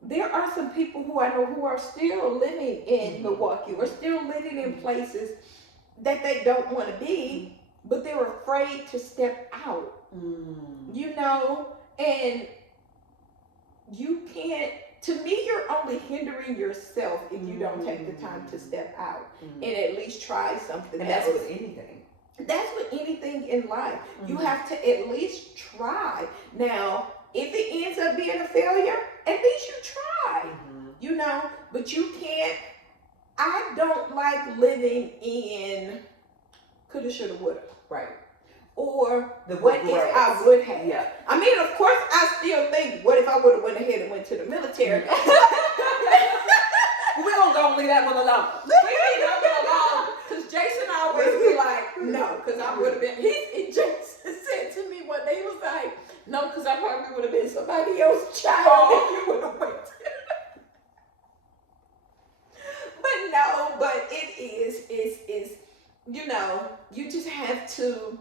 there are some people who I know who are still living in Milwaukee or still living in places that they don't want to be, but they're afraid to step out. You know, and you can't. To me, you're only hindering yourself if you don't take the time to step out and at least try something. And that's with anything. That's with anything in life. You have to at least try. Now, if it ends up being a failure, at least you try. You know, but you can't. I don't like living in coulda, shoulda, woulda. Right. Or what if I would have. Yeah. I mean, of course, I still think, what if I would have went ahead and went to the military? We're going to go and leave that one alone. We leave that one alone. Because Jason always be like, no, because I would have been. Jason said to me one day, he was like, no, because I probably would have been somebody else's child if you would have went. But no, but it is, you know, you just have to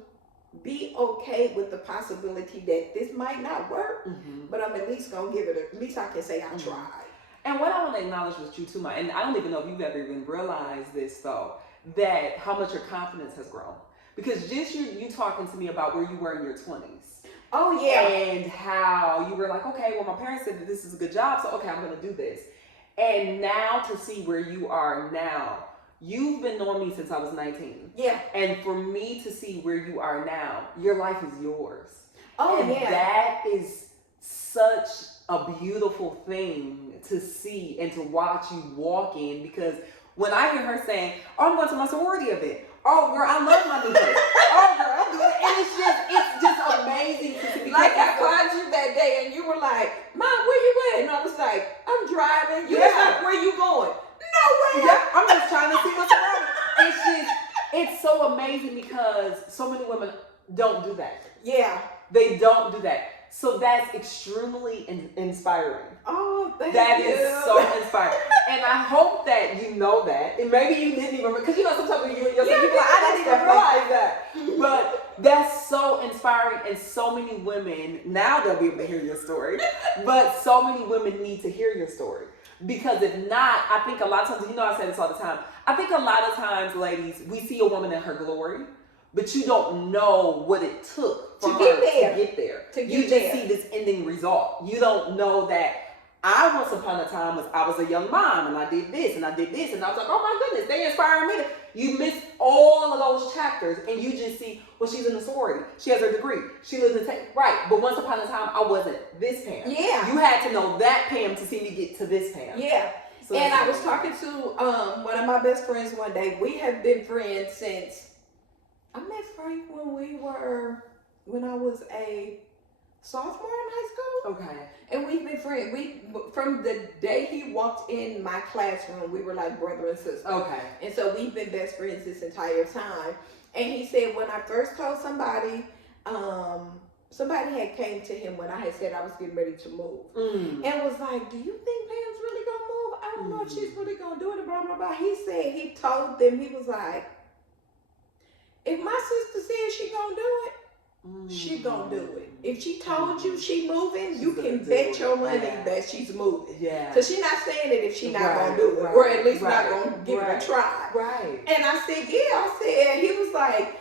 be okay with the possibility that this might not work, but I'm at least gonna give it. At least I can say I tried. And what I want to acknowledge with you too, and I don't even know if you've ever even realized this though, that how much your confidence has grown, because just you talking to me about where you were in your 20s. Oh yeah. And how you were like, okay, well my parents said that this is a good job, so okay, I'm gonna do this. And now to see where you are now. You've been knowing me since I was 19. Yeah. And for me to see where you are now, your life is yours. Oh, and yeah. That is such a beautiful thing to see and to watch you walk in, because when I hear her saying, oh, I'm going to my sorority event. Oh, girl, I love my new place. Oh, girl, I'm doing it. And it's just amazing to see. Like I called you that day and you were like, Mom, where you at? And I was like, I'm driving. You was like, where you going? Nowhere. Yeah, I'm just trying to see what's around. It's so amazing because so many women don't do that. Yeah. They don't do that. So that's extremely inspiring. Oh, thank you. That is so inspiring. And I hope that you know that. And maybe you didn't even, because you know sometimes when you and yourself, you're like, I didn't even realize that. But that's so inspiring. And so many women, now they'll be able to hear your story. But so many women need to hear your story. Because if not, I think a lot of times, you know I say this all the time, I think a lot of times, ladies, we see a woman in her glory, but you don't know what it took for her to get there. You just see this ending result. You don't know that I once upon a time I was a young mom and I did this and I did this and I was like, oh my goodness, they inspire me. You miss all of those chapters and you just see, well, she's in a sorority. She has her degree. She lives in right. But once upon a time, I wasn't this Pam. Yeah. You had to know that Pam to see me get to this Pam. Yeah. So and I was talking to one of my best friends one day. We have been friends since I met Frank when I was a sophomore in high school. Okay. And we've been friends. From the day he walked in my classroom, we were like brother and sister. Okay. And so we've been best friends this entire time. And he said when I first told somebody had came to him when I had said I was getting ready to move. And was like, do you think Pam's really gonna move? I was don't know if she's really gonna do it, blah blah blah. He said he told them, he was like, if my sister says she gonna do it, she gonna do it. If she told you she moving, you can bet your money that she's moving. Yeah. Cause she's not saying it if she not gonna do it, or at least not gonna give it a try. Right. And I said, yeah. I said, he was like,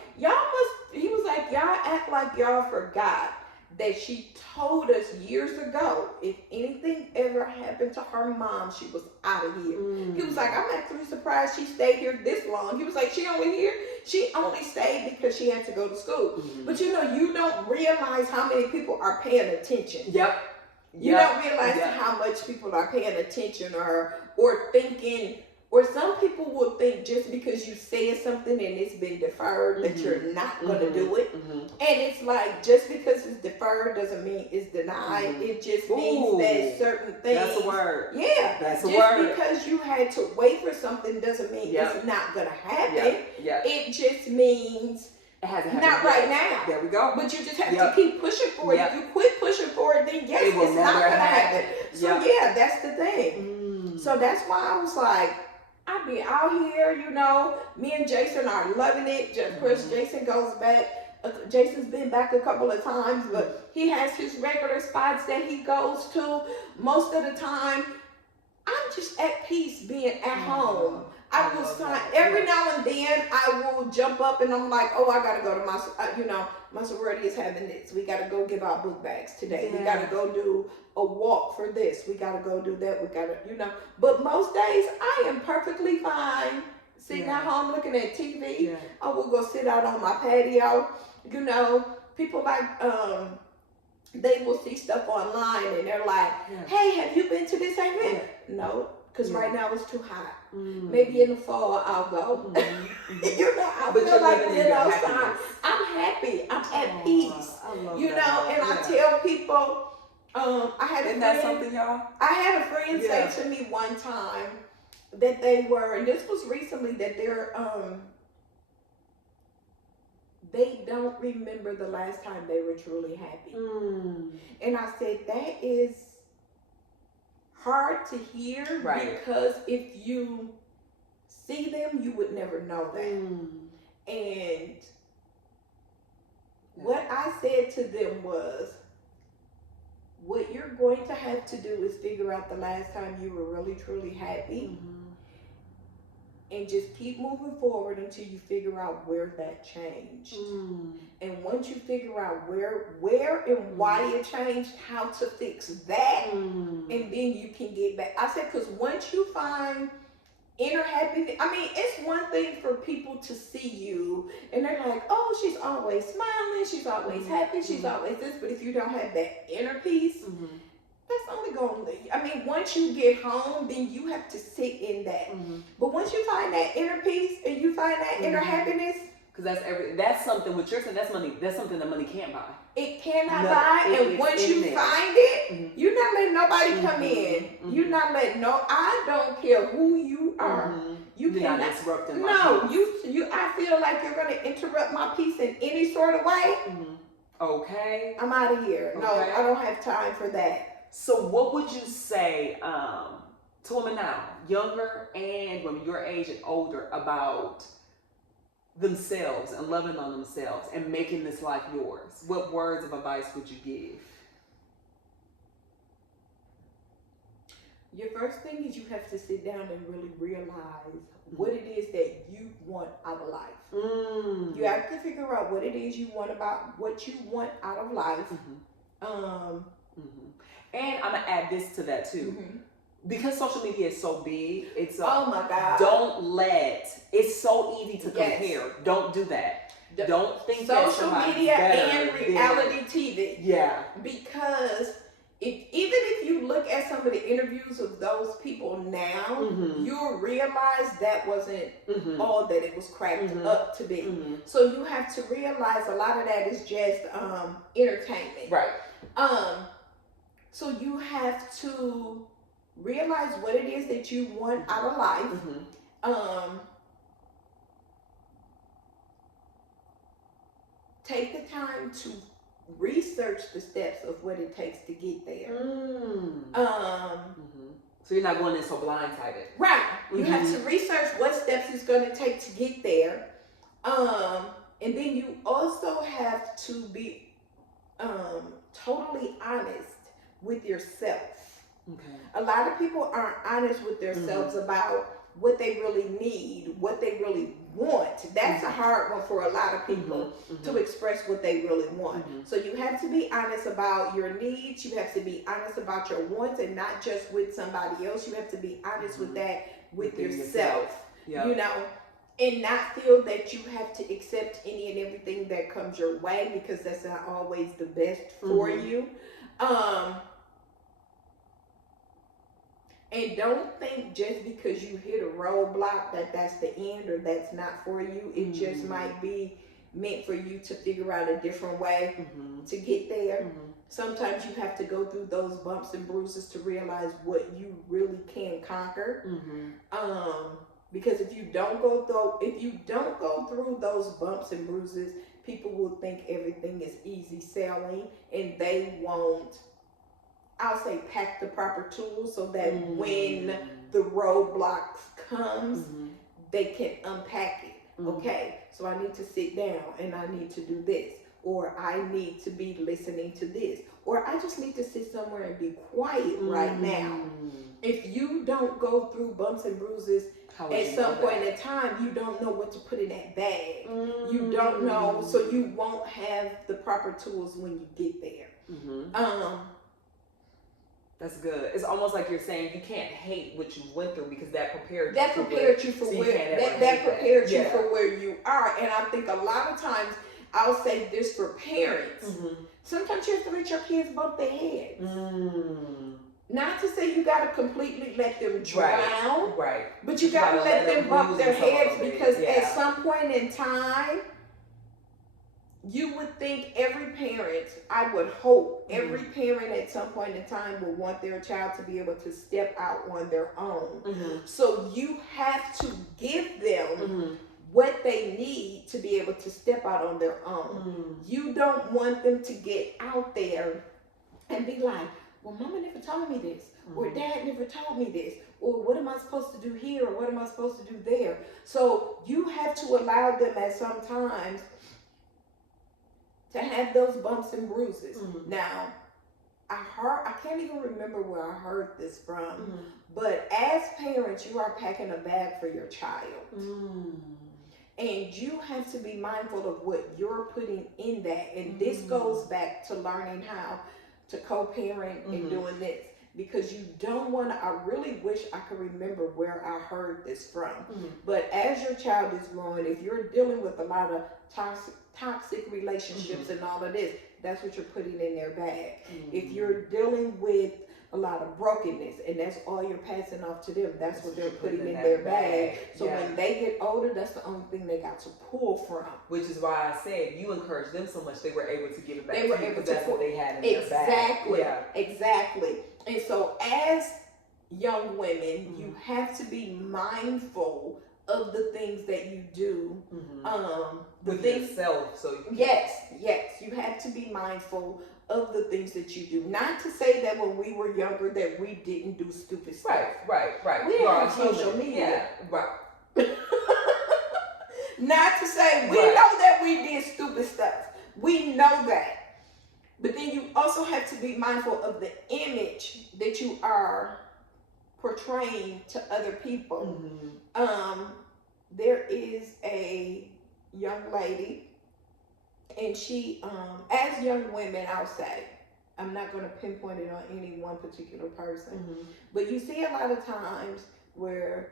y'all act like y'all forgot that she told us years ago if anything ever happened to her mom, she was out of here. He was like, I'm actually surprised she stayed here this long. He was like, she only stayed because she had to go to school. But you know, you don't realize how many people are paying attention. Yep. You don't realize how much people are paying attention or thinking. Or some people will think just because you said something and it's been deferred that you're not going to do it. And it's like, just because it's deferred doesn't mean it's denied. It just means that certain things. That's a word. Yeah. That's a word. Just because you had to wait for something doesn't mean it's not going to happen. It just means it hasn't happened not right now. There we go. But you just have to keep pushing for it. If you quit pushing for it, then yes, it's not going to happen. So yeah, that's the thing. So that's why I was like, I be out here, you know, me and Jason are loving it. Of course, Jason goes back. Jason's been back a couple of times, but he has his regular spots that he goes to. Most of the time, I'm just at peace being at home. I was fine. Every now and then, I will jump up and I'm like, oh, I got to go to my sorority is having this. We got to go give out book bags today. We got to go do a walk for this. We got to go do that. We got to, But most days, I am perfectly fine sitting at home looking at TV. I will go sit out on my patio. People like, they will see stuff online and they're like, hey, have you been to this event? No. Because right now it's too hot. Maybe in the fall I'll go. I feel like being outside. I'm happy. I'm at peace. I love and that. I tell people, I had Isn't that something, y'all? I had a friend say to me one time that they were, and this was recently, that they don't remember the last time they were truly happy. And I said, that is hard to hear, because if you see them, you would never know that. And what I said to them was, what you're going to have to do is figure out the last time you were really truly happy, and just keep moving forward until you figure out where that changed. And once you figure out where and why it changed, how to fix that, and then you can get back. I said, because once you find inner happiness, it's one thing for people to see you and they're like, oh, she's always smiling, she's always happy, she's always this. But if you don't have that inner peace, that's only going to leave. Once you get home, then you have to sit in that. But once you find that inner peace and you find that inner happiness, because that's something, what you're saying, that's money. That's something that money can't buy. It cannot buy. And once you find it, you're not letting nobody come in. You're not letting I don't care who you are. You cannot not disrupting my peace. I feel like you're going to interrupt my peace in any sort of way. Okay. I'm out of here. No, I don't have time for that. So what would you say to women now, younger and women your age and older, about themselves and loving on themselves and making this life yours? What words of advice would you give? Your first thing is you have to sit down and really realize what it is that you want out of life. You have to figure out what it is you want out of life. And I'm gonna add this to that too. Because social media is so big, oh my God. It's so easy to compare. Don't do that. Don't think that social media and reality TV. Yeah. Because even if you look at some of the interviews of those people now, you'll realize that wasn't all that it was cracked up to be. So you have to realize a lot of that is just entertainment. Right. So you have to realize what it is that you want out of life. Take the time to research the steps of what it takes to get there. So you're not going in so blindsided. Right. You have to research what steps it's going to take to get there. And then you also have to be totally honest with yourself. Okay. A lot of people aren't honest with themselves about what they really need, what they really want. That's a hard one for a lot of people to express what they really want. So you have to be honest about your needs. You have to be honest about your wants, and not just with somebody else. You have to be honest with that with yourself. Yep. You know, and not feel that you have to accept any and everything that comes your way, because that's not always the best for you. And don't think just because you hit a roadblock that that's the end or that's not for you. It just might be meant for you to figure out a different way to get there. Sometimes you have to go through those bumps and bruises to realize what you really can conquer. Because if you don't go through those bumps and bruises, people will think everything is easy sailing, and they won't, I'll say, pack the proper tools so that when the roadblocks comes, they can unpack it. Okay, so I need to sit down and I need to do this, or I need to be listening to this, or I just need to sit somewhere and be quiet right now. If you don't go through bumps and bruises at some point in time, you don't know what to put in that bag. You don't know, so you won't have the proper tools when you get there. That's good. It's almost like you're saying you can't hate what you went through, because that prepared you. That prepared you for where you are. And I think a lot of times, I'll say this for parents. Sometimes you have to let your kids bump their heads. Not to say you got to completely let them drown, but you got to let them bump their heads, because at some point in time, you would think every parent, I would hope every parent at some point in time will want their child to be able to step out on their own. So you have to give them what they need to be able to step out on their own. You don't want them to get out there and be like, well, mama never told me this, or dad never told me this, or what am I supposed to do here, or what am I supposed to do there? So you have to allow them at some times to have those bumps and bruises. Now, I can't even remember where I heard this from, but as parents, you are packing a bag for your child. And you have to be mindful of what you're putting in that. And this goes back to learning how to co-parent and doing this. Because you don't want to, I really wish I could remember where I heard this from. But as your child is growing, if you're dealing with a lot of toxic relationships and all of this, that's what you're putting in their bag. If you're dealing with a lot of brokenness and that's all you're passing off to them, that's what they're putting in their bag. So when they get older, that's the only thing they got to pull from. Which is why I said you encouraged them so much, they were able to give it back. They were able to, that's what they had in their bag. Exactly. And so as young women, you have to be mindful of the things that you do. With yourself. So yes, you have to be mindful of the things that you do. Not to say that when we were younger that we didn't do stupid stuff. Right. We didn't have social media. Not to say we know that we did stupid stuff. We know that. But then you also have to be mindful of the image that you are portraying to other people. There is a young lady, and she, as young women, I'll say, I'm not going to pinpoint it on any one particular person, but you see a lot of times where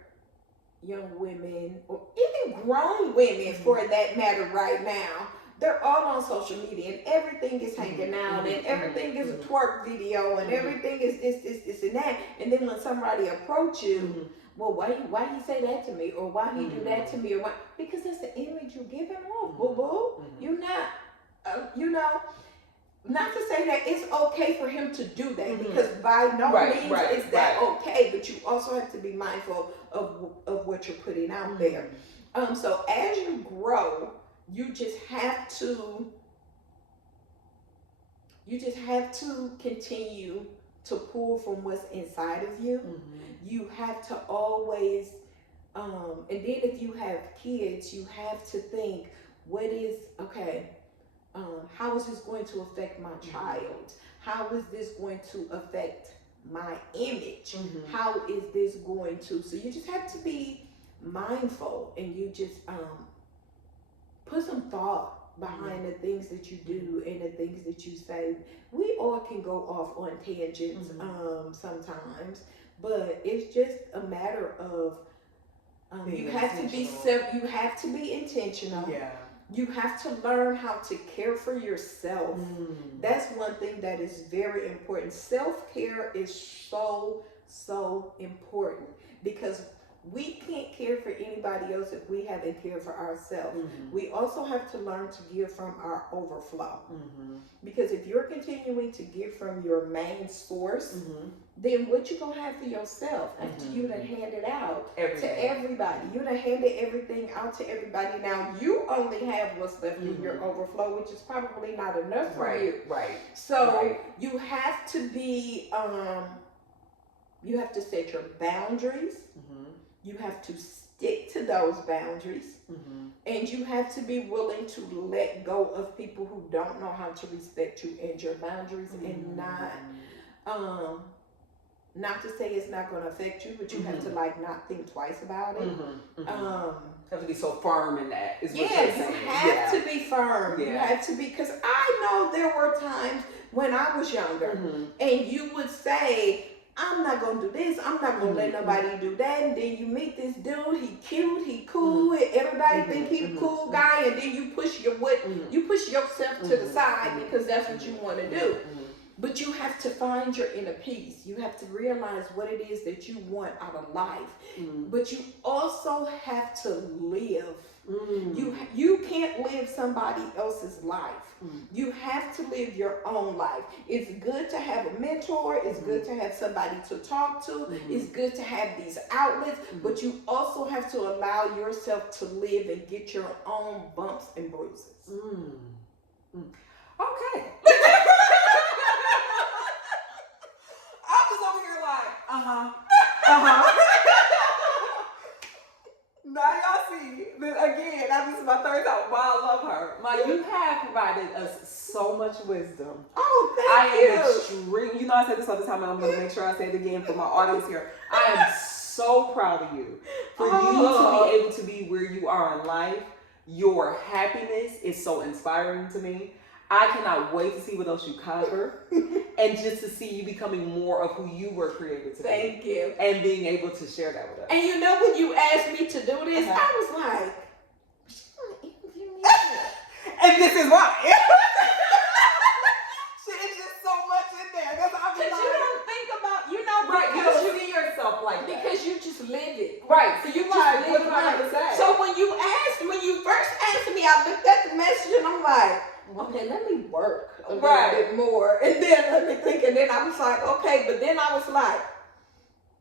young women, or even grown women for that matter right now, they're all on social media and everything is hanging out and everything is a twerk video and everything is this and that. And then when somebody approach you, well, why he say that to me, or why he do that to me, or why? Because that's the image you're giving off, boo-boo. You're not, not to say that it's okay for him to do that, because by no means is that okay, but you also have to be mindful of what you're putting out there. So as you grow, you just have to continue to pull from what's inside of you. You have to always, and then if you have kids, you have to think, how is this going to affect my child? How is this going to affect my image? How is this going to? So you just have to be mindful, and you just put some thought behind the things that you do and the things that you say. We all can go off on tangents sometimes, but it's just a matter of you have to be intentional. Yeah. You have to learn how to care for yourself. That's one thing that is very important. Self-care is so important, because we can't care for anybody else if we haven't cared for ourselves. We also have to learn to give from our overflow. Because if you're continuing to give from your main source, then what you gonna have for yourself after you done handed out to everybody? You done handed everything out to everybody. Now you only have what's left in your overflow, which is probably not enough for you. Right. So you have to be, you have to set your boundaries. You have to stick to those boundaries, and you have to be willing to let go of people who don't know how to respect you and your boundaries, and not to say it's not going to affect you, but you have to not think twice about it. Have to be so firm in that. Is what Yeah, you're you saying. have to be firm. Yeah. You have to be, because I know there were times when I was younger, and you would say, I'm not gonna do this, I'm not gonna let nobody do that, and then you meet this dude, he cute, he cool, and everybody think he a cool guy, and then you push yourself to the side because that's what you want to do. But you have to find your inner peace. You have to realize what it is that you want out of life. But you also have to live. You can't live somebody else's life. You have to live your own life. It's good to have a mentor. It's good to have somebody to talk to. It's good to have these outlets. But you also have to allow yourself to live and get your own bumps and bruises. Okay. I'm just over here like, Now y'all see, again, this is my third time. Wow, I love her. You have provided us so much wisdom. Oh, thank you. I am extreme. I said this all the time, and I'm going to make sure I say it again for my audience here. I am so proud of you for you to be able to be where you are in life. Your happiness is so inspiring to me. I cannot wait to see what else you cover, and just to see you becoming more of who you were created to be. Thank you. And being able to share that with us. And when you asked me to do this, I was like, she's going to interview me. And this is why. It's just so much in there. That's how Because you don't think about, right, you don't see yourself like that. Because you just live it. Right. So you just what am I going to say? So when you first asked me, I looked at the message and I'm like, okay, let me work a little bit more. And then let me think. And then I was like, okay. But then I was like,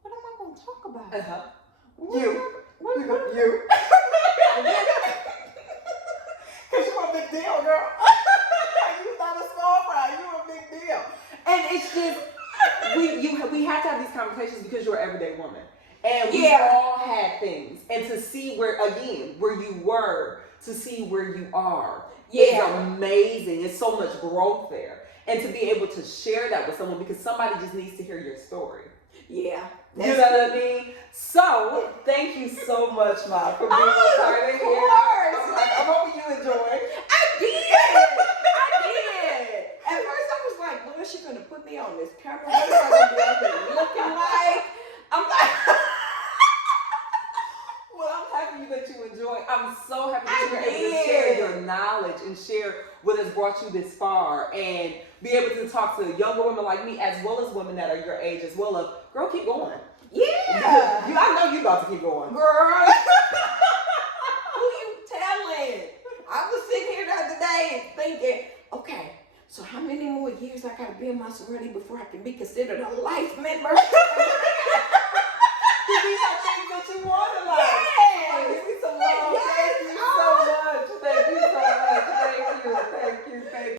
what am I going to talk about? You. Because you're a big deal, girl. You're not a small fry. You're a big deal. And it's just, we have to have these conversations because you're an everyday woman. And we all had things. And to see where you were, to see where you are. It's amazing. It's so much growth there. And to be able to share that with someone, because somebody just needs to hear your story. Yeah. You know what I mean? So, thank you so much, Ma, for being a part of here. I'm hoping you enjoyed. I did. At first, I was like, well, is she going to put me on this camera? What am I going to be out there looking like? I'm like... Well, I'm happy that you enjoyed. I'm so happy that you were able to share your knowledge and share what has brought you this far, and be able to talk to younger women like me, as well as women that are your age, as well as, girl, keep going. Yeah. I know you about to keep going. Girl. Who you telling? I was sitting here the other day thinking, okay, so how many more years I got to be in my sorority before I can be considered a life member? These are